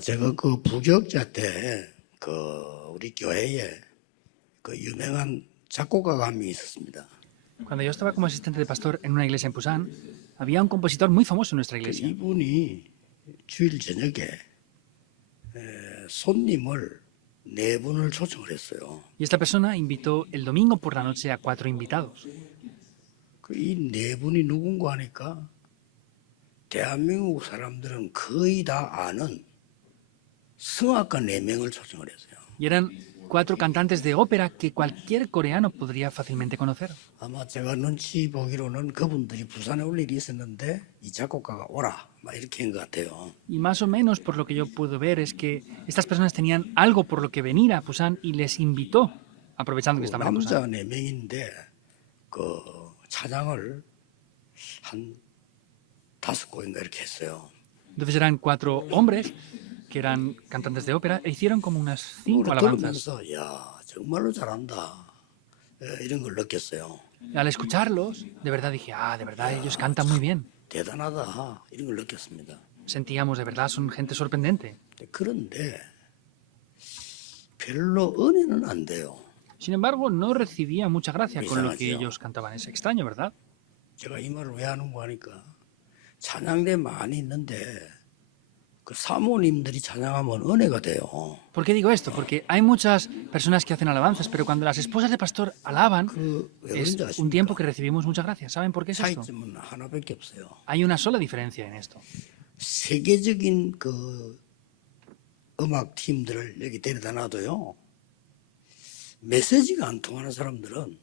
제가 그 부교육자 때 그 우리 교회에 그 유명한 작곡가가 한 명 있었습니다. Cuando yo estaba como asistente de pastor en una iglesia en Pusan, había un compositor muy famoso en nuestra iglesia. 이분이 주일 저녁에 손님을 4분을 초청을 했어요. Y esta persona invitó el domingo por la noche a 4 invitados. 이 4분이 누군가 하니까 대한민국 사람들은 거의 다 아는 성악가 4명을 초청을 했어요. Y eran 4 cantantes de ópera que cualquier coreano podría fácilmente conocer. 아마 제가 눈치 보기로는 그분들이 부산에 올 일이 있었는데 이 작곡가가 오라 막 이렇게 한 것 같아요. Y más o menos por lo que yo puedo ver es que estas personas tenían algo por lo que venir a Pusan y les invitó, aprovechando que estaban en 남자 Pusan. 4명인데 그 찬양을 한 5곡인가 이렇게 했어요. Entonces eran 4 hombres que eran cantantes de ópera e hicieron como unas 5 alabanzas. 들으면서 야 정말로 잘한다 이런 걸 느꼈어요. Al escucharlos, de verdad dije, de verdad ellos cantan muy bien. 대단하다 이런 걸 느꼈습니다. Sentíamos, de verdad, son gente sorprendente. 그런데 별로 은혜는 안 돼요. Sin embargo, no recibía mucha gracia con lo que I상하죠. ellos cantaban. Es extraño, ¿verdad? 제가 이 말을 왜 하는 거 하니까 찬양대 많이 있는데 그 사모님들이 찬양하면 은혜가 돼요. ¿Por qué digo esto? Porque hay muchas personas que hacen alabanzas, pero cuando las esposas de pastor alaban, 왜 es 그런지 un tiempo 아십니까? que recibimos mucha gracia. ¿Saben por qué es esto? 차이점은 하나밖에 없어요. Hay una sola diferencia en esto. 세계적인 그 음악 팀들을 여기 데려다 놔도요. 메시지가 안 통하는 사람들은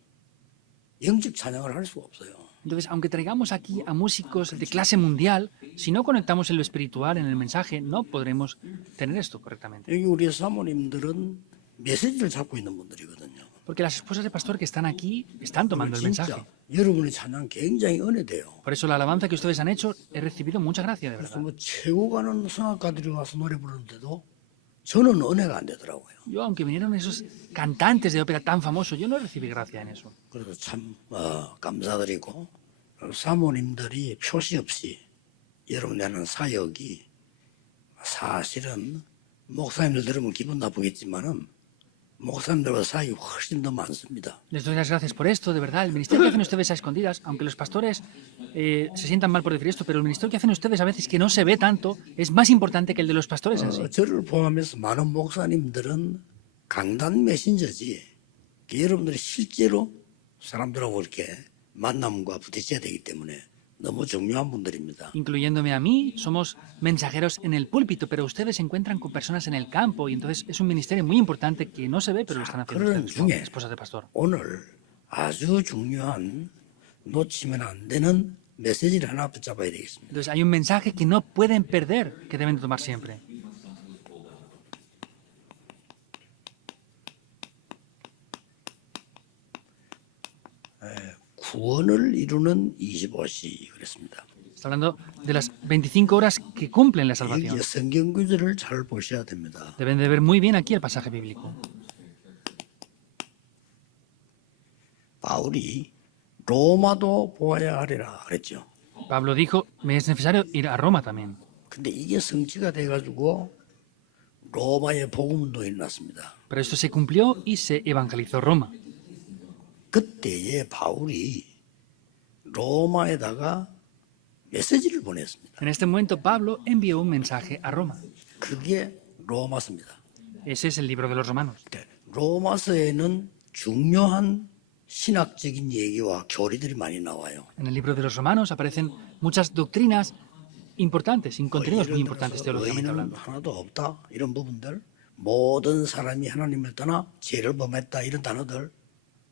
영적 찬양을 할 수가 없어요. Entonces, aunque traigamos aquí a músicos de clase mundial, si no conectamos en lo espiritual, en el mensaje, no podremos tener esto correctamente. 여기 우리 사모님들은 메시지를 잡고 있는 분들이거든요. Porque las esposas de pastor que están aquí están tomando el mensaje. 진짜 여러분의 찬양 굉장히 은혜돼요. Por eso la alabanza que ustedes han hecho, he recibido mucha gracia, de 그래서 verdad. 뭐 최고 가는 성악가들이 와서 노래 부르는데도 저는 은혜가 안 되더라고요. Yo, aunque vinieron esos cantantes de ópera tan famosos, yo no recibí gracia en eso. 그래서 참 감사드리고 사모님들이 표시 없이 여러분이 하는 사역이 사실은 목사님들 들으면 기분 나쁘겠지만은 목사님들보다 사역이 훨씬 더 많습니다. Les doy las gracias por esto, de verdad. El ministerio que hacen ustedes a escondidas, aunque los pastores se sientan mal por decir esto, pero el ministerio que hacen ustedes a veces que no se ve tanto, es más importante que el de los pastores en sí. 저를 포함해서 많은 목사님들은 강단 메신저지 여러분들이 실제로 사람들하고 이렇게 만남과 부딪혀야 되기 때문에 너무 중요한 분들입니다. Incluyéndome a mí, somos mensajeros en el púlpito, pero ustedes se encuentran con personas en el campo y entonces es un ministerio muy importante que no se ve, pero lo están haciendo 그런 ustedes como 중에 esposas de pastor. 오늘 아주 중요한 놓치면 안 되는 메시지를 하나 붙잡아야 되겠습니다. Entonces hay un mensaje que no pueden perder, que deben de tomar siempre. 구원을 이루는 25시 그랬습니다. Está hablando de las 25 horas que cumplen la salvación. 여기 성경 구절을 잘 보셔야 됩니다. Deben de ver muy bien aquí el pasaje bíblico. 바울이 로마도 보아야 하리라 그랬죠. Pablo dijo, me es necesario ir a Roma también. 근데 이게 성취가 돼가지고 로마의 복음운동이 일어났습니다. Pero esto se cumplió y se evangelizó Roma. 그때에 바울이 로마에다가 메시지를 보냈습니다. En este momento Pablo envió un mensaje a Roma. 그게 로마서입니다. Ese es el libro de los romanos. 로마서에는 중요한 신학적인 얘기와 교리들이 많이 나와요. En el libro de los romanos aparecen muchas doctrinas importantes, sin contenidos muy importantes teológicamente 의인은 hablando. 하나도 없다 이런 부분들 모든 사람이 하나님을 떠나 죄를 범했다 이런 단어들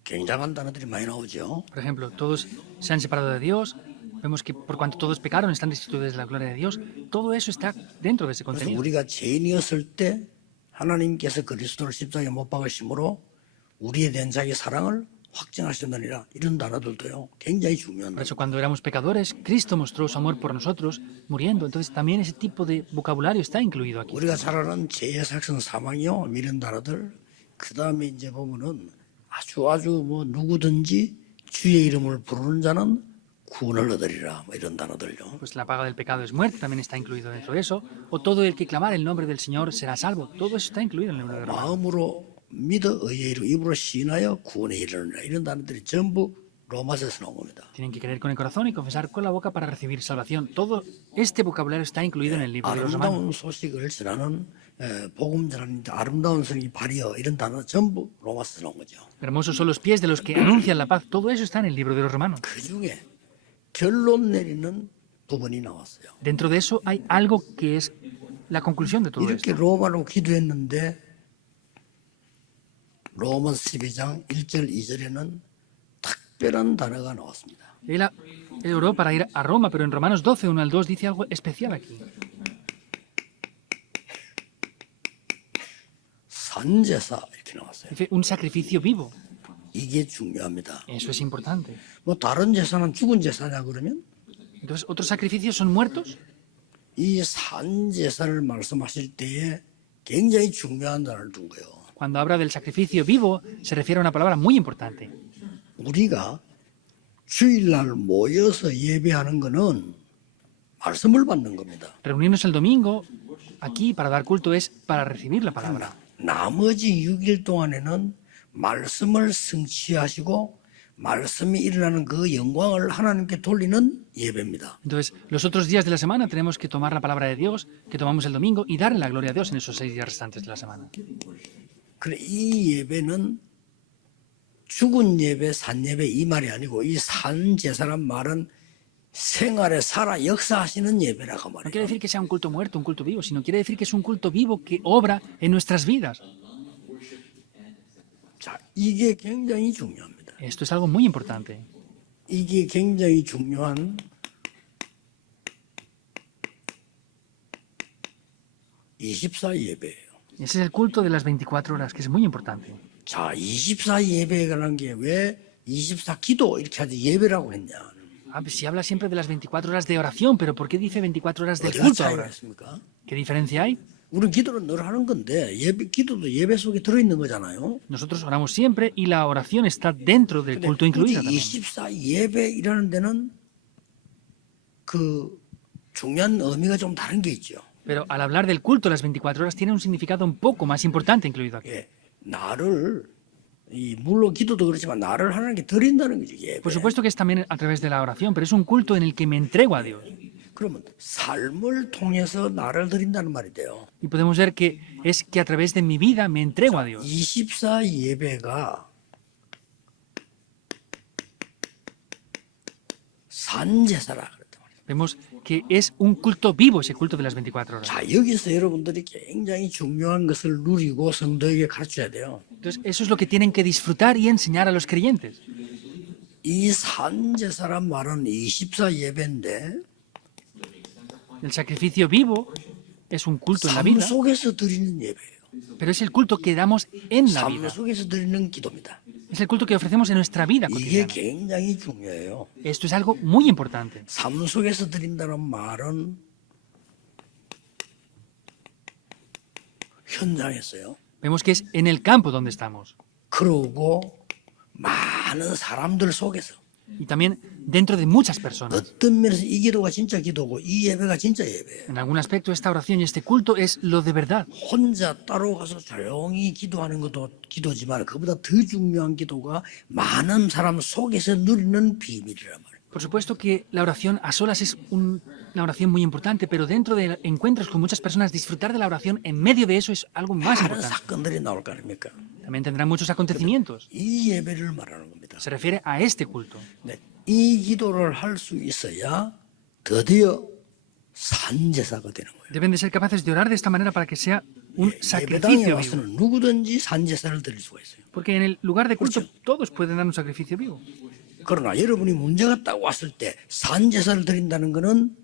굉장한 단어들이 많이 나오죠. Por ejemplo, todos se han separado de Dios. Vemos que por cuanto todos pecaron están destituidos de la gloria de Dios. Todo eso está dentro de ese 그래서 contenido. 우리가 죄인이었을 때 하나님께서 그리스도를 십자가에 못 박으심으로 우리에 대한 자기 사랑을 확증하셨느니라 이런 단어들도요 굉장히 중요한 Por eso 단어. cuando éramos pecadores, Cristo mostró su amor por nosotros muriendo. Entonces también ese tipo de vocabulario está incluido aquí. 우리가 잘 아는 죄의 삭성 사망이요 이런 단어들 그 다음에 이제 보면은 아주 뭐 누구든지 주의 이름을 부르는 자는 구원을 얻으리라 뭐 이런 단어들요. Pues la paga del pecado es muerte, también está incluido dentro de eso. O todo el que clamar el nombre del Señor será salvo. Todo eso está incluido en el libro de Romanos. 마음으로 믿어 의에 이르고 입으로 시인하여 구원에 이르느니라 이런 단어들이 전부 로마서에서 나온 겁니다. Tienen que creer con el corazón y confesar con la boca para recibir salvación. Todo este vocabulario está incluido en el libro de los Romanos. 아름다운 소식을 전하는 복음 전하는 아름다운 성이 발이여 이런 단어 전부 로마서에서 나온 거죠. Hermosos son los pies de los que anuncian la paz. Todo eso está en el libro de los Romanos. 그 중에 결론 내리는 부분이 나왔어요. Dentro de eso hay algo que es la conclusión de todo 이렇게 esto. 로마로 기도했는데 로마서 12장 1절 2절에는 특별한 단어가 나왔습니다. Él oró para ir a Roma, pero en Romanos 12, 1 al 2 dice algo especial aquí. 산제사 이렇게 나왔어요. Dice un sacrificio vivo. 이게 중요합니다. Eso es importante. 뭐 다른 제사는 죽은 제사냐 그러면 Entonces, ¿otros sacrificios son muertos? 이 산제사를 말씀하실 때에 굉장히 중요한 단어를 둔 거예요. Cuando habla del sacrificio vivo, se refiere a una palabra muy importante. 우리가 주일날 모여서 예배하는 거는 말씀을 받는 겁니다. Reunirnos el domingo aquí para dar culto es para recibir la palabra. 나머지 6일 동안에는 말씀을 성취하시고 말씀이 일어나는 그 영광을 하나님께 돌리는 예배입니다. Entonces, los otros días de la semana tenemos que tomar la palabra de Dios, que tomamos el domingo, y darle la gloria a Dios en esos 6 días restantes de la semana. 그래 이 예배는 죽은 예배, 산 예배 이 말이 아니고 이 산 제사란 말은 생활에 살아 역사하시는 예배라고 No quiere 말이에요. decir que sea un culto muerto, un culto vivo, sino quiere decir que es un culto vivo que obra en nuestras vidas. 자, 이게 굉장히 중요합니다. Esto es algo muy importante. 이게 굉장히 중요한 24 예배예요. Ese es el culto de las 24 horas, que es muy importante. 자, 24 예배에 관한 게 왜 24 기도 이렇게 하지 예배라고 했냐? Si habla siempre de las 24 horas de oración, pero ¿por qué dice 24 horas de 어디가 culto 차이가 ahora? 있습니까? ¿Qué diferencia hay? 우리는 기도를 늘 하는 건데 기도도 예배 속에 들어있는 거잖아요. Nosotros oramos siempre y la oración está dentro del culto incluida también. 24 예배이라는 데는 그 중요한 의미가 좀 다른 게 있죠. Pero al hablar del culto las 24 horas tiene un significado un poco más importante incluido aquí. 예, 나를 물론 기도도 그렇지만 나를 하나님께 드린다는 거죠. 예배. Por supuesto que es también a través de la oración, pero es un culto en el que me entrego a Dios. 그러면 삶을 통해서 나를 드린다는 말이 돼요. Y podemos ver que es que a través de mi vida me entrego a Dios. 24 예배가 산제사라 그랬단 말이에요. Vemos que es un culto vivo ese culto de las 24 horas. 자, 여기서 여러분들이 굉장히 중요한 것을 누리고 성도에게 가르쳐야 돼요. Entonces, eso es lo que tienen que disfrutar y enseñar a los creyentes. 이 산제사란 말은 24 예배인데 El sacrificio vivo es un culto en la 삶 vida, 속에서 드리는 예배예요. pero es el culto que damos en la 삶 vida. 속에서 드리는 기도입니다. Es el culto que ofrecemos en nuestra vida 이게 cotidiana. 굉장히 중요해요. Esto es algo muy importante. 삶 속에서 드린다는 말은 현장에서요. Vemos que es en el campo donde estamos 그러고 많은 사람들 속에서 y también dentro de muchas personas. 어떤 면에서 이 기도가 진짜 기도고 이 예배가 진짜 예배예요. En algún aspecto esta oración y este culto es lo de verdad. 혼자 따로 가서 조용히 기도하는 것도 기도지만 그보다 더 중요한 기도가 많은 사람 속에서 누리는 비밀이란 말이에요. Por supuesto que la oración a solas es una oración muy importante, pero dentro de encuentros con muchas personas, disfrutar de la oración en medio de eso es algo más 많은 importante. 사건들이 나올 거 아닙니까? También tendrán muchos acontecimientos. 이 예배를 말하는 겁니다. Se refiere a este culto. 네, 이 기도를 할 수 있어야 드디어 산제사가 되는 거예요. Deben de ser capaces de orar de esta manera para que sea un 예배당에 sacrificio vivo. 와서는 누구든지 산제사를 드릴 수가 있어요. Porque en el lugar de culto todos pueden dar un sacrificio vivo. 그러나 여러분이 문제가 딱 왔을 때 산제사를 드린다는 것은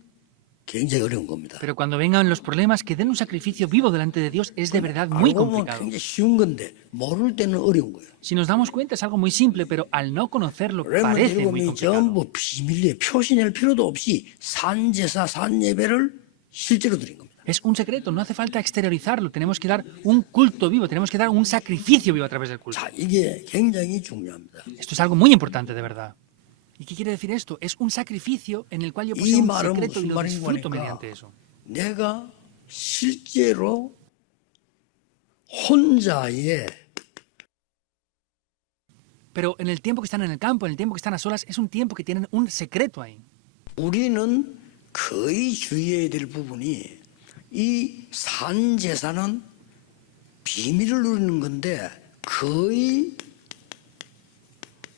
굉장히 어려운 겁니다. Pero cuando vengan los problemas, que den un sacrificio vivo delante de Dios es de verdad muy 알고 보면 complicado. 굉장히 쉬운 건데 모를 때는 어려운 거예요. Si nos damos cuenta es algo muy simple, pero al no conocerlo 그러면 parece muy 여러분이 complicado. 전부 비밀리에 표시낼 필요도 없이 산제사 산예배를 실제로 드린 겁니다. Es un secreto, no hace falta exteriorizarlo. Tenemos que dar un culto vivo, tenemos que dar un sacrificio vivo a través del culto. 자, 이게 굉장히 중요합니다. Esto es algo muy importante, de verdad. ¿Y qué quiere decir esto? Es un sacrificio en el cual yo 이 poseo un 말은 secreto y 무슨 lo 말인가 disfruto 하니까 mediante eso. 내가 실제로 혼자의 Pero en el tiempo que están en el campo, en el tiempo que están a solas, es un tiempo que tienen un secreto ahí. 우리는 거의 주의해야 될 부분이 이 산제사는 비밀을 누리는 건데 거의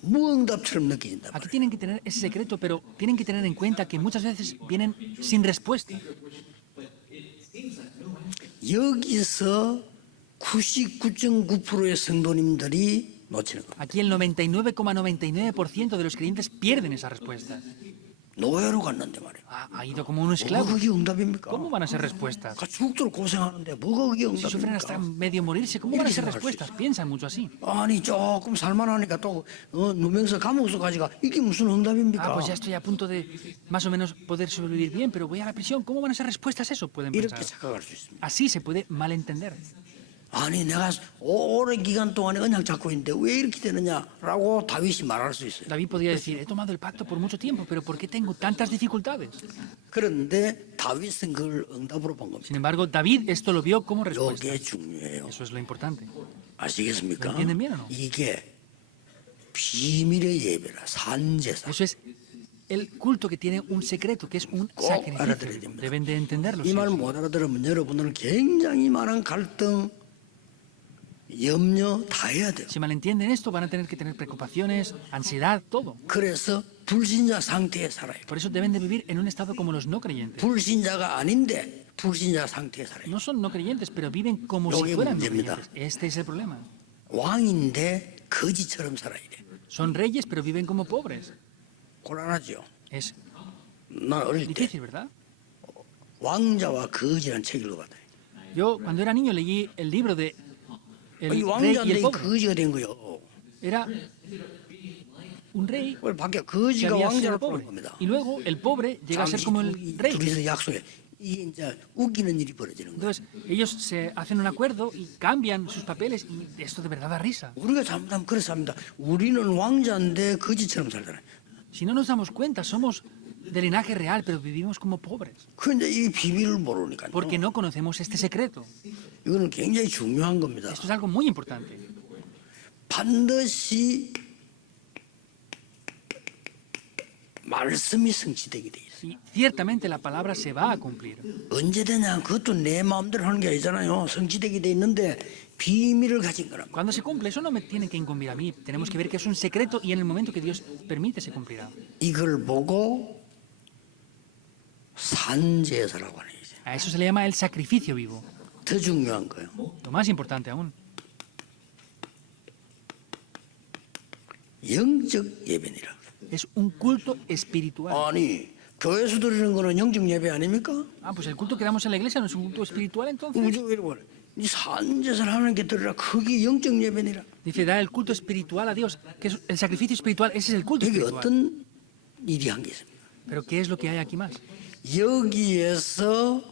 무응답처럼 느껴진단 Aquí 말이에요. tienen que tener ese secreto, pero tienen que tener en cuenta que muchas veces vienen sin respuesta. 여기서 99.9%의 성도님들이 놓치는 겁니다. Aquí el 99,99% de los creyentes pierden esa respuesta. 노예로 갔는데 말이에요. Ha ido como un 뭐가 esclavo. 그게 응답입니까? ¿Cómo van a ser respuestas? 죽도록 고생하는데 뭐가 그게 Si sufren hasta 응답입니까? medio morirse, ¿cómo van a ser respuestas? Piensan mucho así. 아니 조금 살만하니까 또 누명서 감옥서 가지가 이게 무슨 Ah, 응답입니까? pues ya estoy a punto de más o menos poder sobrevivir bien, pero voy a la prisión. ¿Cómo van a ser respuestas a eso? Pueden 이렇게 pensar. 착각할 수 있습니다. Así se puede malentender. 아니 내가 오랜 기간 동안에 언약 잡고 있는데 왜 이렇게 되느냐라고 다윗이 말할 수 있어요. David podría decir, he tomado el pacto por mucho tiempo, pero ¿por qué tengo tantas dificultades? 그런데 다윗은 그걸 응답으로 본 겁니다. Sin embargo, David esto lo vio como respuesta. 이게 중요해요. Eso es lo importante. 아시겠습니까? ¿Lo entienden bien o no? 이게 비밀의 예배라 산제사. Eso es el culto que tiene un secreto, que es un 꼭 sacrificio. 알아들어야 됩니다. Deben de entenderlo. 이 sí. 말 못 알아들으면 여러분들은 굉장히 많은 갈등, 염려 다 해야 돼요. Si malentienden esto, van a tener que tener preocupaciones, ansiedad, todo. 그래서 불신자 상태에 살아요. Por eso deben de vivir en un estado como los no creyentes. 불신자가 아닌데 불신자 상태에 살아요. No son no creyentes, pero viven como si 여기 fueran no 문제입니다. creyentes. Este es el problema. 왕인데 거지처럼 살아야 돼. Son reyes, pero viven como pobres. 곤란하죠. Es 난 어릴 때 difícil, ¿verdad? 왕자와 거지라는 책 읽어봤어요. Yo, cuando era niño, leí el libro de El 이 rey y 왕자인데 el 이 pobre. 거지가 된 거요. Era un rey 그걸 밖에 que 거지가 había sido 왕자로 pobre. 보는 겁니다. Y luego el pobre llega a ser 잠시 como el rey. 둘이서 약속해. 이게 이제 웃기는 일이 벌어지는 거예요. Entonces, ellos se hacen un acuerdo y cambian sus papeles y esto de verdad da risa. 우리가 잘못하면 그래서 합니다. 우리는 왕자인데 거지처럼 살잖아요. Si no nos damos cuenta, somos de linaje real, pero vivimos como pobres. 그런데 이 비밀을 모르니까요. Porque no conocemos este secreto. 이거는 굉장히 중요한 겁니다. Esto es algo muy importante. 반드시 말씀이 성취되게 돼 있어요. Y ciertamente la palabra se va a cumplir. 언제 되냐? 그것도 내 마음대로 하는 게 아니잖아요. 성취되게 돼 있는데 비밀을 가진 거란 말이에요. Cuando se cumple, eso no me tiene que incumbir a mí. Tenemos que ver que es un secreto y en el momento que Dios permite se cumplirá. 이걸 보고 산제사라고 하는 거죠. A eso se le llama el sacrificio vivo. 더 중요한 거예요. Lo más importante aún, 영적 예배니라. es un culto espiritual. 아니 교회에서 드리는 거는 영적 예배 아닙니까? Ah, pues el culto que damos en la iglesia no es un culto espiritual entonces. 우주 여러분, 이 산제사를 하나님께 드리라. 그게 영적 예배니라. Dice, da el culto espiritual a Dios, que es el sacrificio espiritual, ese es el culto 여기 espiritual. 어떤 일이 한 게 있습니까? Pero ¿qué es lo que hay aquí más? 여기에서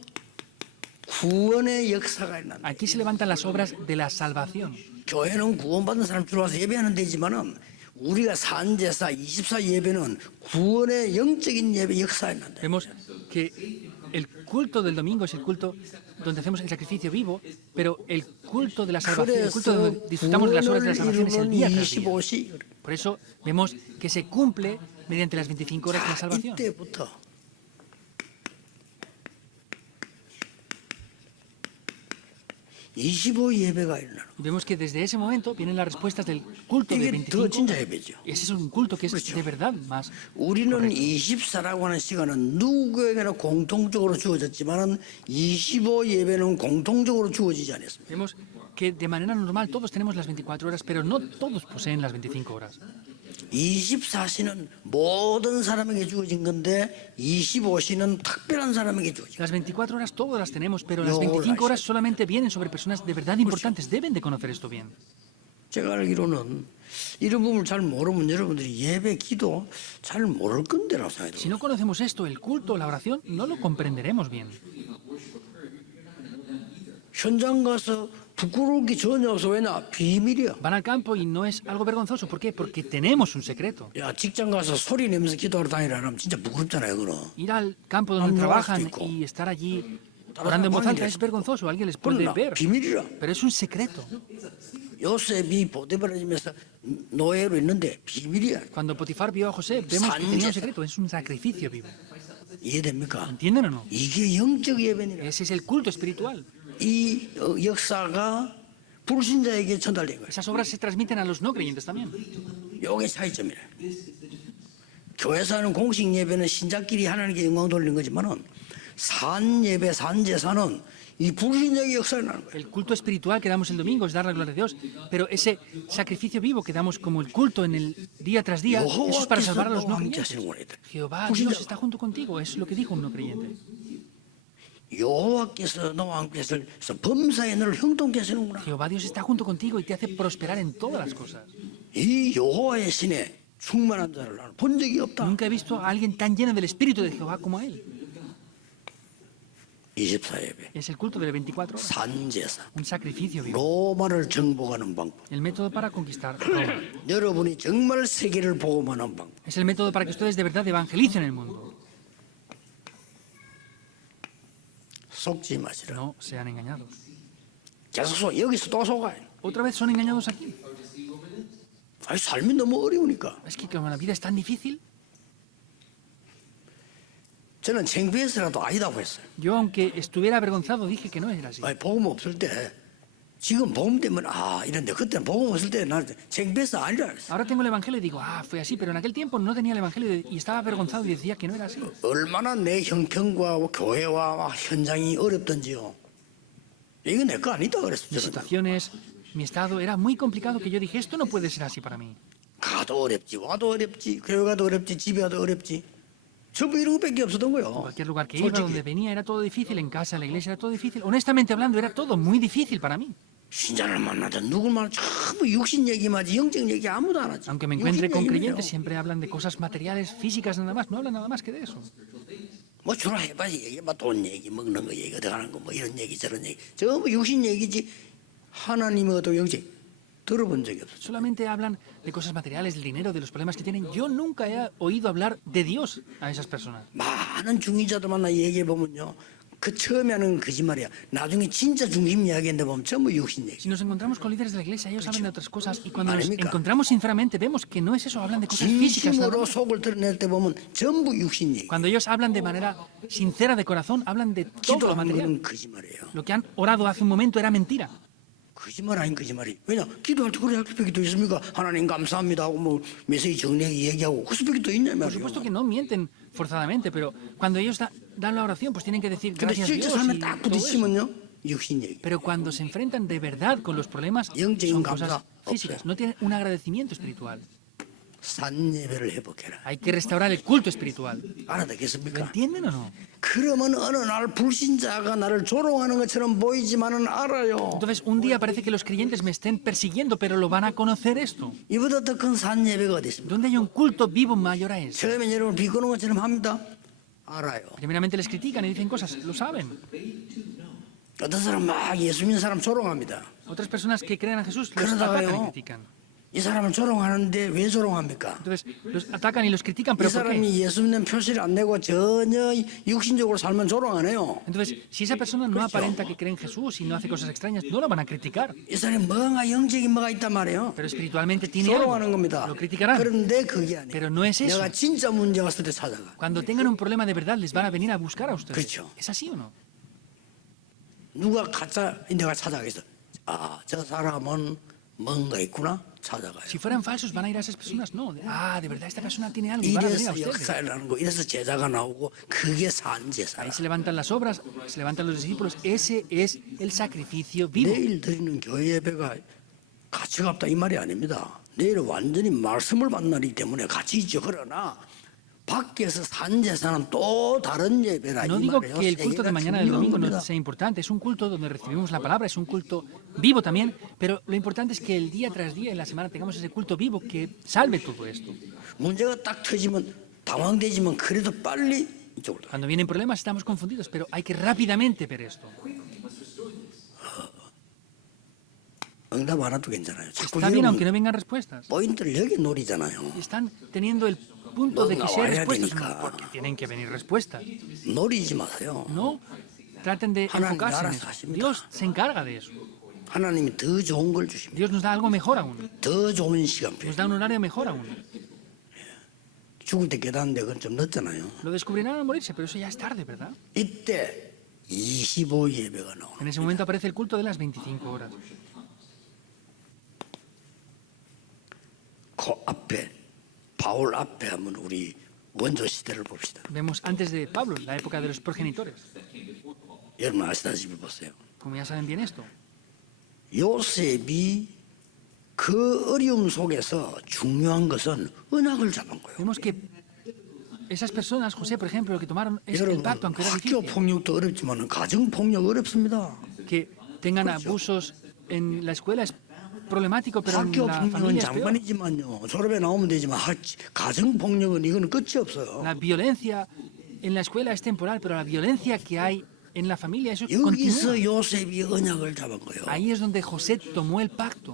구원의 역사가 일어난다. Aquí se levantan las obras de la salvación. 교회는 구원받은 사람 들어와서 예배하는 데지만은 우리가 산제사 24 예배는 구원의 영적인 예배 역사에 난다. Vemos que el culto del domingo es el culto donde hacemos el sacrificio vivo, pero el culto de la salvación, el culto 그래서 donde disfrutamos de las obras de la 구원을 salvación es el 이루는 día tras día. 25시 Por eso vemos que se cumple mediante las 25 horas de la 자, salvación. 이때부터 25 예배가 일어나는 Y vemos que desde ese momento vienen las respuestas del culto de 이게 더 25. 진짜 예배죠. Ese es un culto que es de verdad más. 우리는 24라고 하는 시간은 누구에게나 공통적으로 주어졌지만은 25 예배는 공통적으로 주어지지 않았습니다. Vemos que de manera normal todos tenemos las 24 horas, pero no todos poseen las 25 horas. 24시는 모든 사람에게 주어진 건데 25시는 특별한 사람에게 주어진 Las 24 horas todas las tenemos, pero las No, 25 horas solamente vienen sobre personas de verdad importantes. Deben de conocer esto bien. 제가 알기로는 이런 부분을 잘 모르면 여러분들이 예배 기도 잘 모를 건데라고 Si 생각해요. no conocemos esto, el culto, la oración, no lo comprenderemos bien. 현장 가서 부끄러울 게 전혀 없어. 왜냐? 비밀이야. Van al campo y no es algo vergonzoso. ¿Por qué? Porque tenemos un secreto. 야, 직장 가서 소리 내면서 기도하러 다니라 하면 진짜 부끄럽잖아요, 그거는. Ir al campo donde Amigo trabajan ástico. y estar allí orando en voz alta es vergonzoso. Alguien les puede 그러나 ver. 비밀이라. Pero es un secreto. 요셉이 보디바라지면서 노예로 있는데 비밀이야. Cuando Potifar vio a José, vemos que tenía un secreto. Es un sacrificio vivo. 이해됩니까? ¿Entienden o no? 이게 영적 예배니라. Ese es el culto espiritual. 이 역사가 불신자에게 전달된 거예요. Esas obras se transmiten a los no creyentes también. 요게 차이점이래. 교회에서 하는 공식 예배는 신자끼리 하나님께 영광 돌리는 거지만은 산 예배, 산 제사는 이 불신자의 역사를 나는 거예요. El culto espiritual que damos el domingo es dar la gloria a Dios, pero ese sacrificio vivo que damos como el culto en el día tras día, eso es para salvar a los no 함께 creyentes. 하시는 거예요. Jehová, Dios está junto contigo, es lo que dijo un no creyente. 여호와께서 너와 함께 하셔서 범사에 너를 형통케 하시는구나. Jehová, Dios está junto contigo y te hace prosperar en todas las cosas. 이 여호와의 신에 충만한 자를 나는 본 적이 없다. Nunca he visto a alguien tan lleno del Espíritu de Jehová como él. 24예배, Es el culto de 24 horas, 산제사, un sacrificio vivo. 로마를 정복하는 방법. El método para conquistar Roma. 여러분이 정말 세계를 복음하는 방법. Es el método para que ustedes de verdad evangelicen el mundo. 속지 마시라. No sean engañados. 계속 속 여기서 또 속아요. Otra vez son engañados aquí. 아니 삶이 너무 어려우니까. Es que como la vida es tan difícil, 저는 창피해서라도 아니다고 했어요. yo aunque estuviera avergonzado dije que no era así. 아니 복음 없을 때 지금 복음 때문에 이런데 그때는 복음 없을 때 나는 창피해서 아니라 했어요. Ahora tengo el evangelio y digo, fue así, pero en aquel tiempo no tenía el evangelio y estaba avergonzado y decía que no era así. 얼마나 내 형편과 교회와 현장이 어렵던지요. 이거 내 거 아니다 Mis 그랬어요. situaciones, mi estado era muy complicado que yo dije, esto no puede ser así para mí. 가도 어렵지, 와도 어렵지, 교회 가도 어렵지, 집에 가도 어렵지. 전부 이런 것밖에 없었던 거예요. Cualquier lugar que iba, 솔직히 donde venía, era todo difícil. En casa, en la iglesia, era todo difícil. Honestamente hablando, era todo muy difícil para mí. 신자를 만나자 누굴 만나 전부 육신 얘기만 하지 영적 얘기 아무도 안 하지. Aunque me encuentre con 육신 얘기만 creyentes, 해요. siempre hablan de cosas materiales, físicas nada más. No hablan nada más que de eso. 뭐 주로 해봐야지 얘기해봐. 돈 얘기, 먹는 거 얘기, 어떻게 하는 거 뭐 이런 얘기 저런 얘기. 전부 육신 얘기지 하나님의 어떤 영적 들어본 적이 없어. Solamente hablan de cosas materiales, del dinero, de los problemas que tienen. Yo nunca he oído hablar de Dios a esas personas. 많은 중의자들 만나 얘기해 보면요. 그 처음에 하는 거짓말이야. 나중에 진짜 중심 이야기인데 보면 전부 육신 얘기. Si nos encontramos con líderes de la iglesia, ellos hablan de otras cosas. Y cuando nos Anímica. encontramos sinceramente, vemos que no es eso. Hablan de cosas físicas. nada 진심으로 más. 속을 드러낼 때 보면 전부 육신 얘기. Cuando ellos hablan de manera sincera, de corazón, hablan de todo lo 기도한 material. 거는 거짓말이에요. Lo que han orado hace un momento era mentira. 거짓말 아닌 거짓말이. 왜냐? 기도할 때 그래 할 수밖에 있습니까? 하나님 감사합니다 하고 뭐 메시지 정리하게 얘기하고 그 수밖에 있냐 Por 말이에요. supuesto que no mienten forzadamente, pero cuando ellos dan la oración, pues tienen que decir 근데 gracias a 실제 Dios 삶에 y 딱 todo eso. 부딪히면요. 육신 얘기. Pero cuando se enfrentan de verdad con los problemas, 영적인 son 감사 cosas físicas. 없어요. No tienen un agradecimiento espiritual. 산 예배를 회복해라. Hay que restaurar el culto espiritual. ¿Lo 알아듣겠습니까? entienden o no? 그러면 어느 날 불신자가 나를 조롱하는 것처럼 보이지만은 알아요. Entonces, un día parece que los creyentes me estén persiguiendo, pero lo van a conocer esto. 이보다 더 큰 산 예배가 어디 있습니까? ¿Dónde hay un culto vivo mayor a eso? 처음에 여러분 비꼬는 것처럼 합니다. 알아요. Primeramente les critican y dicen cosas, lo saben. 어떤 사람 막 예수 믿는 사람 조롱합니다. Otras personas que creen a Jesús los 그러다가요. atacan y critican. 이 사람을 조롱하는데 왜 조롱합니까? Entonces, los atacan y los critican, 이 pero ¿por qué? 사람이 예수 믿는 표시를 안 내고 전혀 육신적으로 살면 조롱 안 해요. Entonces, si esa persona no aparenta que cree en Jesús y no hace cosas extrañas, no lo van a criticar. 이 사람이 뭔가 영적인 뭐가 있단 말이에요. Pero espiritualmente tiene algo. 조롱하는 겁니다. Lo criticarán. 그런데 그게 아니에요. Pero no es eso. 내가 진짜 문제 왔을 때 찾아가. Cuando tengan un problema de verdad, les van a venir a buscar a ustedes. 그렇죠. ¿Es así o no? 누가 가짜 내가 찾아가겠어. 저 사람은 뭔가 있구나 찾아가요. Si fueran falsos, van a ir a esas personas. No. De verdad, esta persona tiene algo y van a venir a 이래서 ustedes. 역사를 하는 거, 이래서 제자가 나오고 그게 산 Ahí 제사라. se levantan las obras, se levantan los discípulos. Ese es el sacrificio vivo. 내일 드리는 교회 예배가 가치가 없다 이 말이 아닙니다. 내일 완전히 말씀을 받는 날이기 때문에 가치 있죠. 그러나 밖에서 산 제사는 또 다른 예배라 No 이 digo 말이에요. que el culto de 세계가 mañana del 중요한 domingo no 겁니다. sea importante, es un culto donde recibimos la palabra, es un culto vivo también, pero lo importante es que el día tras día en la semana tengamos ese culto vivo que salve todo esto. 문제가 딱 터지면 당황되지만 그래도 빨리 이쪽으로 가. Cuando vienen problemas estamos confundidos, pero hay que rápidamente ver esto. 응답 안 해도 괜찮아요. 자꾸 Está bien aunque 여러분 no vengan respuestas. 포인트를 여기 노리잖아요. Están teniendo el punto de que si hay Venga, vaya respuestas, 되니까. porque tienen que venir respuestas. 노리지 마세요. No traten de 하나님 enfocarse en 알아서 eso. 하십니다. Dios se encarga de eso. 하나님이 더 좋은 걸 주십니다. Dios nos da algo mejor aún. 더 좋은 시간표. Nos da un horario mejor aún. 죽을 때 깨닫는데 그건 좀 늦잖아요. Lo descubrirán al morirse, pero eso ya es tarde, ¿verdad? 이때 25 예배가 나와요. En ese momento aparece el culto de las 25 horas. 그 앞에 바울 앞에 한번 우리 원조 시대를 봅시다. Vemos antes de Pablo, la época de los progenitores. 여러분 아시다시피 보세요. Como ya saben bien esto. 요셉이 그 어려움 속에서 중요한 것은 언약을 잡은 거예요. Vemos que esas personas, José, por ejemplo, lo que tomaron es el 여러분 pacto, aunque era 학교 difícil. 폭력도 어렵지만 가정 폭력 어렵습니다. Que tengan abusos en la escuela es problemático, pero en 학교 la 폭력은 familia es peor. 장관이지만요. 졸업에 나오면 되지만 가정 폭력은 이거는 끝이 없어요. La violencia en la escuela es temporal, pero la violencia que hay en la familia, eso 여기서 continúa. 요셉이 언약을 잡은 거예요. Ahí es donde José tomó el pacto.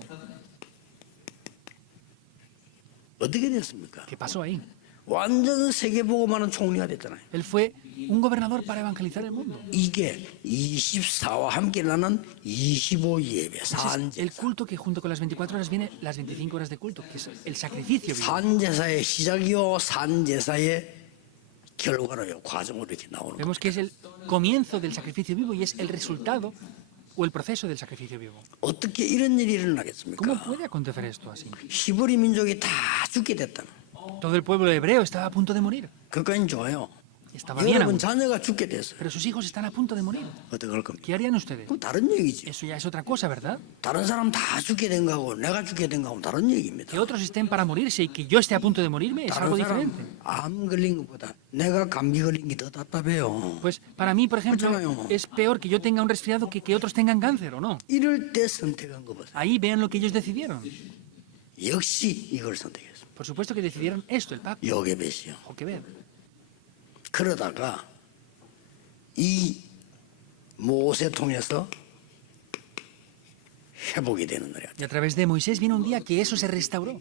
어떻게 됐습니까? ¿Qué pasó ahí? 완전 세계보고만한 총리가 됐잖아요. Él fue un gobernador para evangelizar el mundo. 이게 24와 함께 나는 25 예배, Ese es el 산제사. culto que junto con las 24 horas viene las 25 horas de culto, que es el sacrificio vivo. 산제사의 시작이요, 산제사의 결과로요, 과정으로 이렇게 나오는 거예요. Vemos que es el comienzo del sacrificio vivo y es el resultado o el proceso del sacrificio vivo. 어떻게 이런 일이 ¿Cómo 일어나겠습니까? puede acontecer esto así? 히브리 민족이 다 죽게 됐다는. Todo el pueblo hebreo estaba a punto de morir. 그건 좋아요. Estaba bien 여러분 aún. 자녀가 죽게 됐어요. Pero sus hijos están a punto de morir. 어떻게 할 겁니까? ¿Qué harían ustedes? 그건 다른 얘기죠. Eso ya es otra cosa, ¿verdad? 다른 사람 다 죽게 된 거하고 내가 죽게 된 거하고 다른 얘기입니다. Que otros estén para morirse y que yo esté a punto de morirme es algo 다른 diferente. 사람 암 걸린 것보다 내가 감기 걸린 게 더 답답해요. Pues para mí, por ejemplo, Escúchame. es peor que yo tenga un resfriado que otros tengan cáncer, ¿o no? 이럴 때 선택한 거 보세요. Ahí vean lo que ellos decidieron. 역시 이걸 선택했어요. Por supuesto que decidieron esto, el pacto. 요게벳이요. O que ver. 그러다가 이 모세 통해서 회복이 되는 거예요. Y a través de Moisés vino un día que eso se restauró.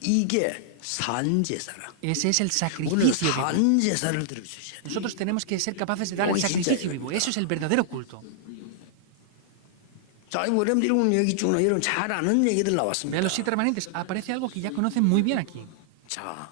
이게 산제사라. Ese es el 오늘 sacrificio vivo. 산제사를 들어주셔야 돼요. Nosotros tenemos que ser capaces de dar el Hoy sí, sacrificio ya, vivo. Eso es el verdadero culto. 자, 여러분들 이런 얘기 중 여러분 잘 아는 얘기들 Vean 나왔습니다. los 7 remanentes. Aparece algo que ya conocen muy bien aquí. 자,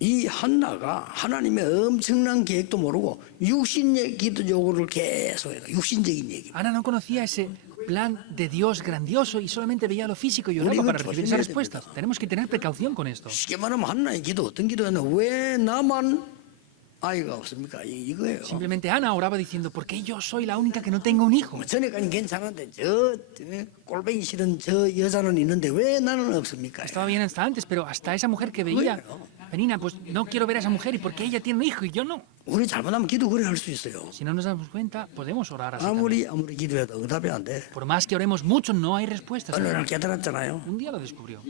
이 한나가 하나님의 엄청난 계획도 모르고 육신의 기도적으로를 계속 해요. 육신적인 얘기. Ana no conocía ese plan de Dios grandioso y solamente veía lo físico y oraba Uliga para recibir esas 조심해야 respuestas. 됩니다. Tenemos que tener precaución con esto. 쉽게 말하면 한나의 기도 어떤 기도였나? 왜 나만 아이가 없습니까? 이거예요. Simplemente Ana oraba diciendo, ¿por qué yo soy la única que no tengo un hijo? 뭐 전에까지 괜찮은데 저 꼴보기 싫은 저 여자는 있는데 왜 나는 없습니까? Estaba bien hasta antes, pero hasta esa mujer que veía, Penina, pues no quiero ver a esa mujer y por qué ella tiene un hijo y yo no. 우리 잘못하면 기도 그래 할 수 있어요. Si no nos damos cuenta, podemos orar así también. 아무리 기도해도 응답이 안 돼. Por más que oremos mucho, no hay respuestas. 어느 날 깨달았잖아요. Un día lo descubrió.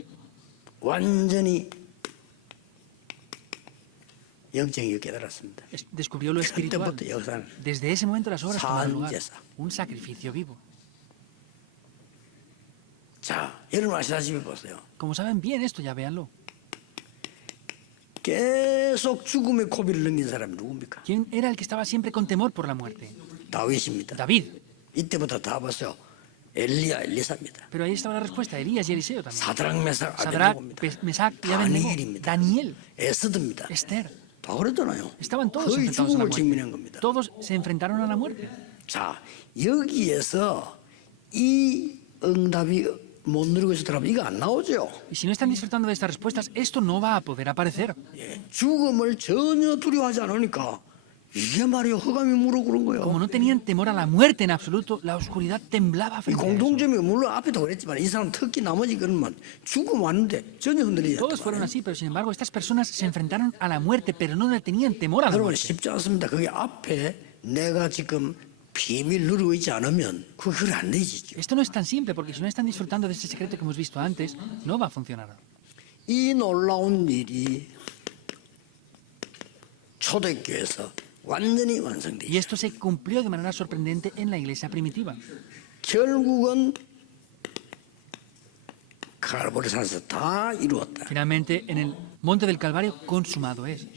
완전히 영적이 깨달았습니다. Descubrió lo espiritual. 그때부터 역사는 Desde ese momento las obras tomaron lugar. 산제사. Un sacrificio vivo. 자, 여러분 아시다시피 보세요. Como saben bien esto, ya véanlo. 계속 죽음의 고비를 넘긴 사람이 누굽니까? ¿Quién era el que estaba siempre con temor por la muerte? 다윗입니다. David. 이때부터 다 봤어요. 엘리야, 엘리사입니다. Pero ahí estaba la respuesta. Elías y Eliseo también. 사드락, 메삭, Sadrach, 아벤노고입니다. Mesac y Abednego. 다니엘입니다. Daniel. 에스더입니다. Esther. 다 그랬잖아요. Estaban todos 거의 enfrentados a la 죽음을 직면한 muerte. 겁니다. Todos se enfrentaron a la muerte. 자, 여기에서 이 응답이 못 누리고 있었더라면 이거 안 나오죠. Y si no están disfrutando de estas respuestas, esto no va a poder aparecer. 예, 죽음을 전혀 두려워하지 않으니까 이게 말이야 허감이 물어 그런 거예요. Como no tenían temor a la muerte en absoluto, la oscuridad temblaba 이 frente a eso. 공통점이 물론 앞에도 그랬지만 이 사람 특히 나머지 그런만 죽음 왔는데 전혀 흔들리지 Todos fueron 않단 así, pero sin embargo estas personas se enfrentaron a la muerte, pero no le tenían temor a la 여러분 muerte. 쉽지 않습니다. 그게 앞에 내가 지금 비밀 누리고 있지 않으면 그걸 안 내지죠. Esto no es tan simple, porque si no están disfrutando de ese secreto que hemos visto antes, no va a funcionar. 이 놀라운 일이 초대교회에서 완전히 완성돼 Y esto se cumplió de manera sorprendente en la iglesia primitiva. 결국은 칼보리 산에서 다 이루었다. Finalmente, en el monte del Calvario, consumado es.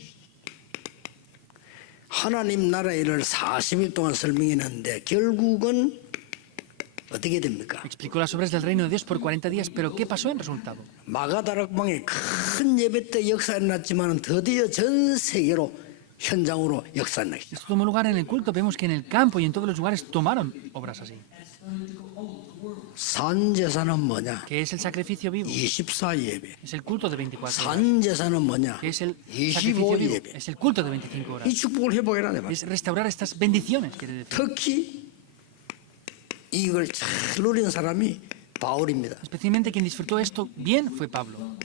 하나님 나라 일을 40일 동안 설명했는데 결국은 어떻게 됩니까? Explicó las obras del reino de Dios por 40 días, pero ¿qué pasó en resultado? 마가다락방에 큰 예배 때 역사가 났지만 드디어 전 세계로 현장으로 역사가 나기 시작. Esto tomó lugar en el culto. Vemos que en el campo y en todos los lugares tomaron obras así. 산제사는 뭐냐? ¿Qué es el sacrificio vivo? 24 예배. Es el culto de 24 horas. 산제사는 뭐냐? ¿Qué es el 25 sacrificio vivo? 예배. Es el culto de 25 이 horas. 축복을 회복해라 내 말. Es restaurar estas bendiciones, quiere decir. 특히 이걸 잘 누린 사람이 바울입니다. Especialmente quien disfrutó esto bien fue Pablo.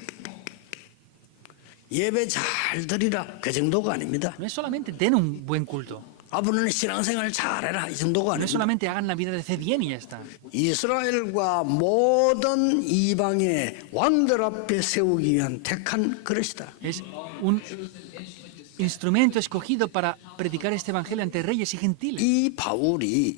예배 잘 드리라 그 정도가 아닙니다. No es solamente den un buen culto. 아버는 신앙생활 잘해라 이 정도가 No es 아닙니다. solamente hagan la vida de fe bien y ya está. 이스라엘과 모든 이방의 왕들 앞에 세우기 위한 택한 그릇이다. Es un instrumento escogido para predicar este evangelio ante reyes y gentiles. 이 바울이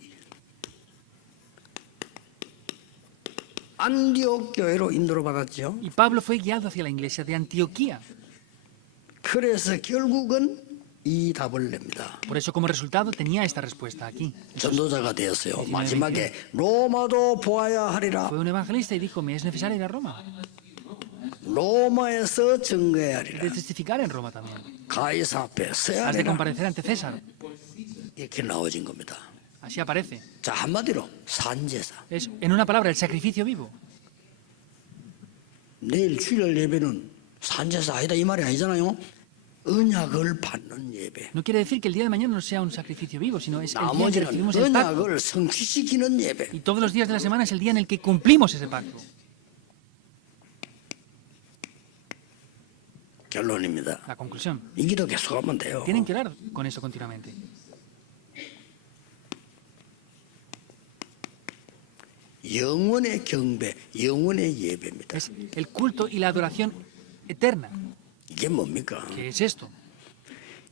안디옥 교회로 인도를 받았죠. Y Pablo fue guiado hacia la iglesia de Antioquía. 그래서 결국은 이 답을 냅니다. Por eso, como resultado, tenía esta respuesta aquí. 전도자가 되었어요. 마지막에 로마도 보아야 하리라. Fue un evangelista y dijo, me es necesario ir a Roma. 로마에서 증거해야 하리라. De testificar en Roma también. 가이사 앞에 서야 Has de 하리라. comparecer ante César. 이렇게 나와진 겁니다. Así aparece. 자, 한마디로 산제사. Es, en una palabra, el sacrificio vivo. 내일 주일 예배는 산제사 아니다 이 말이 아니잖아요. 언약을 받는 예배. No quiere decir que el día de mañana no sea un sacrificio vivo, sino es el día en que 나머지는 recibimos el pacto. 언약을 성취시키는 예배. Y todos los días de la semana es el día en el que cumplimos ese pacto. 결론입니다. La conclusión. 이 기도 계속하면 돼요. Tienen que orar con eso continuamente. 영원의 경배, 영원의 예배입니다. Es el culto y la adoración eterna. 이게 뭡니까? ¿Qué es esto?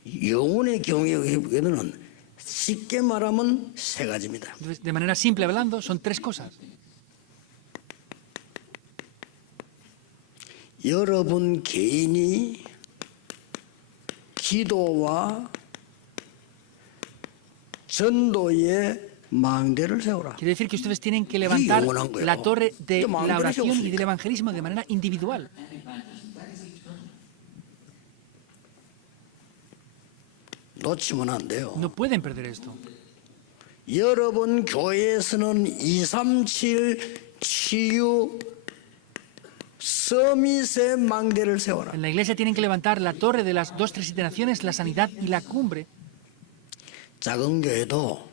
영혼의 경외는 쉽게 말하면 세 가지입니다. Entonces, de manera simple hablando, son tres cosas. 여러분 개인이 기도와 전도의 망대를 세워라. Quiere decir que ustedes tienen que levantar 영원한 거예요. la torre de 또 la 망대를 oración y 세웠으니까. del evangelismo de manera individual. 놓치면 안 돼요. No pueden perder esto. 여러분 교회에서는 237 치유 서밋의 망대를 세워라. En la iglesia tienen que levantar la torre de las 2, 3, 7 naciones, la sanidad y la cumbre. 작은 교회도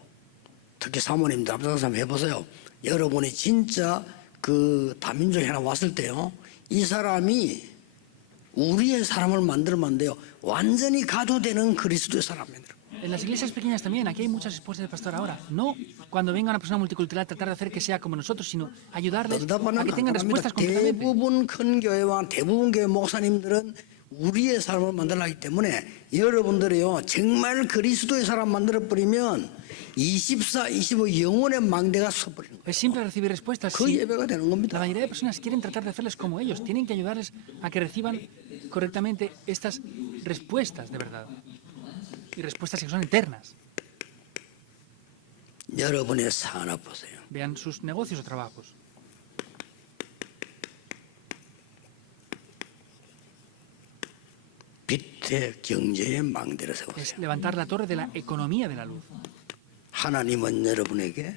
특히 사모님들 앞장서 한번 해보세요. 여러분이 진짜 그 다민족 하나 왔을 때요, 이 사람이 우리의 사람을 만들면 안 돼요. 완전히 가도되는 그리스도의 사람입니다. En las iglesias pequeñas también, aquí hay muchas esposas de pastor ahora. No cuando venga una persona multicultural tratar de hacer que sea como nosotros, sino ayudarles a 응답하는 que tengan respuestas completamente. 대부분 큰 교회와 대부분 교회 목사님들은 우리의 사람을 만들기 때문에 여러분들이요 정말 그리스도의 사람 만들어 버리면 24, 25 영혼의 망대가 서버리는 거예요. Es simple recibir respuestas. 그 Sí, 예배가 되는 la 겁니다. mayoría de personas quieren tratar de hacerles como ellos. Tienen que ayudarles a que reciban correctamente estas respuestas de verdad. Y respuestas que son eternas. 여러분의 산업 보세요. Vean sus negocios o trabajos. 빛의 경제의 망대를 세우세요. Es levantar la torre de la economía de la luz. 하나님은 여러분에게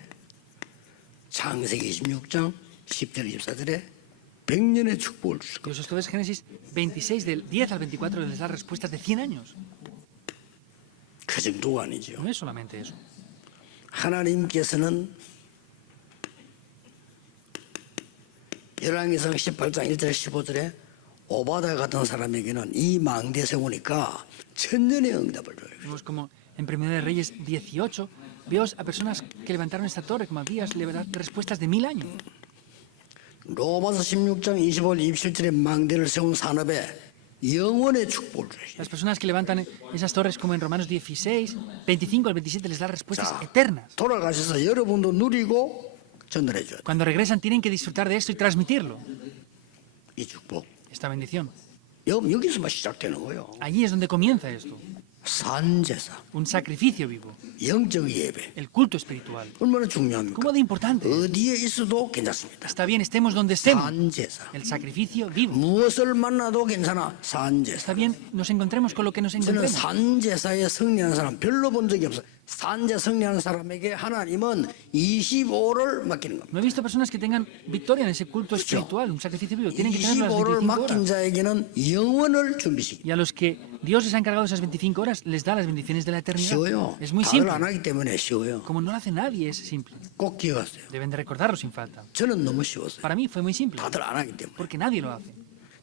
창세기 26장 10절 24절에 100년의 축복을 주실 거예요. Dios, esto es Génesis 26, del 10 al 24, les da respuestas de 100 años. 그 정도가 아니죠. No es solamente eso. 하나님께서는 열왕기상 18장 1절 15절에 오바다 같은 사람에게는 이 망대 세우니까 천년의 응답을 줘요. Vemos como en Primera de Reyes 18, vemos a personas que levantaron esta torre, como Abías, le dan respuestas de 1000 años. 로마서 16장 25절 27절에 망대를 세운 산업에 영원의 축복을 주시죠. Las personas que levantan esas torres, como en Romanos 16, 25 al 27, les da respuestas 자, eternas. 돌아가셔서 여러분도 누리고 전달해 줘야 돼. Cuando regresan tienen que disfrutar de esto y transmitirlo, 이 축복. esta bendición. 여기서만 시작되는 거예요. Allí es donde comienza esto, 산제사, un sacrificio vivo, 영적 예배. el culto espiritual. 얼마나 중요합니까? ¿Cómo de importante? 어디에 있어도 괜찮습니다. Está bien, estemos donde estemos. 산제사. El sacrificio vivo. 무엇을 만나도 괜찮아. 산제사. Está bien, nos encontremos con lo que nos 저는 encontremos. 산제사에 승리하는 사람 별로 본 적이 없어요. 산제 승리하는 사람에게 하나님은 25를 맡기는 겁니다. No he visto personas que tengan victoria en ese culto espiritual, un sacrificio vivo. Tienen que tener las 25를 25 맡긴 horas. 자에게는 영원을 준비시킵니다. Y a los que Dios les ha encargado esas 25 horas, les da las bendiciones de la eternidad. 쉬워요. Es muy 다들 simple. 안 하기 때문에 쉬워요. Como no lo hace nadie, es simple. 꼭 기억하세요. Deben de recordarlo sin falta. 저는 너무 쉬웠어요. Para mí fue muy simple, 다들 안 하기 때문에. porque nadie lo hace.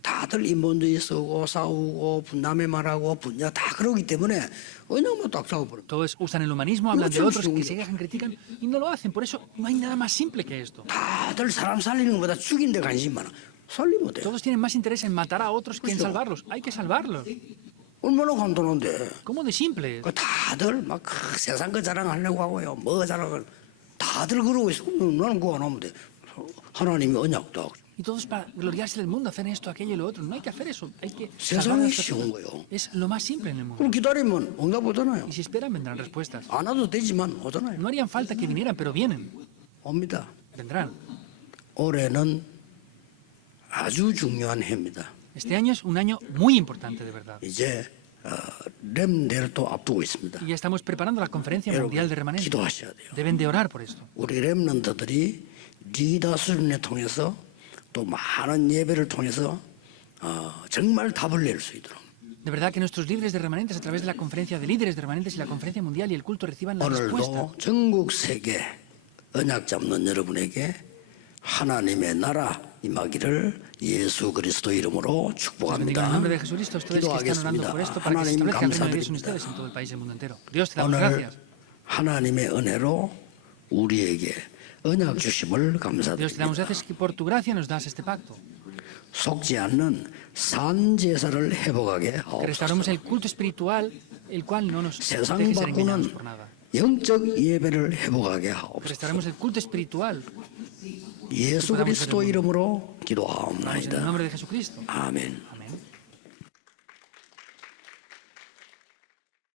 다들 인본주의 쓰고 싸우고 남의 말하고 분야 다 그러기 때문에 그냥 뭐딱 싸워버려. Todos usan el humanismo, hablan de Mucho otros, que segundo. se quejan, critican y no lo hacen. Por eso no hay nada más simple que esto. 다들 사람 살리는 것보다 죽인 데 관심 많아. 살리면 돼. Todos tienen más interés en matar a otros que en salvarlos. Hay que salvarlos. 얼마나 간단한데. ¿Cómo de simple? 그 다들 막 세상 거 자랑하려고 하고요. 뭐 자랑을 다들 그러고 있어. 나는 그거 안 하면 돼. 하나님이 언약도 하고. Y todos para gloriarse del mundo, hacer esto, aquello y lo otro. No hay que hacer eso. Hay que salvar a 세상이 las 쉬운 personas. 거요. Es lo más simple en el mundo. 그럼 기다리면 응답 오잖아요. Y si esperan, vendrán respuestas. 안 와도 되지만 오잖아요. No harían falta que vinieran, pero vienen. 옵니다. Vendrán. 올해는 아주 중요한 해입니다. Este año es un año muy importante, de verdad. 이제 렘네를 또 앞두고 있습니다. Y ya estamos preparando la conferencia mundial de 여러분 remanentes. 기도하셔야 돼요. Deben de orar por esto. 우리 렘넌트들이 리더 수련회 통해서 또 많은 예배를 통해서 정말 답을 낼 수 있도록 De verdad que nuestros líderes de remanentes, a través de la conferencia de líderes de remanentes y la conferencia mundial y el culto, reciban la respuesta. 오늘도 전국 세계 언약 잡는 여러분에게 하나님의 나라 임하기를 예수 그리스도 이름으로 Os bendiga en el 축복합니다. nombre de Jesucristo, ustedes que están orando por esto, para que se 하나님 establezca el reino de Dios en 감사드립니다. ustedes, en todo el país y el mundo entero. Dios, te damos 오늘 gracias. 하나님의 은혜로 우리에게 언약 주심을 Dios, te damos 감사드립니다. gracias que por tu gracia nos das este pacto. 속지 않는 산제사를 회복하게 Que restauremos 하옵소서. el culto espiritual, el cual no nos 세상 deje ser engañados 바꾸는 por nada. 영적 예배를 회복하게 Que 하옵소서. restauremos el culto espiritual. 예수 그리스도 이름으로 En el 기도하옵나이다. nombre de Jesucristo. 아멘.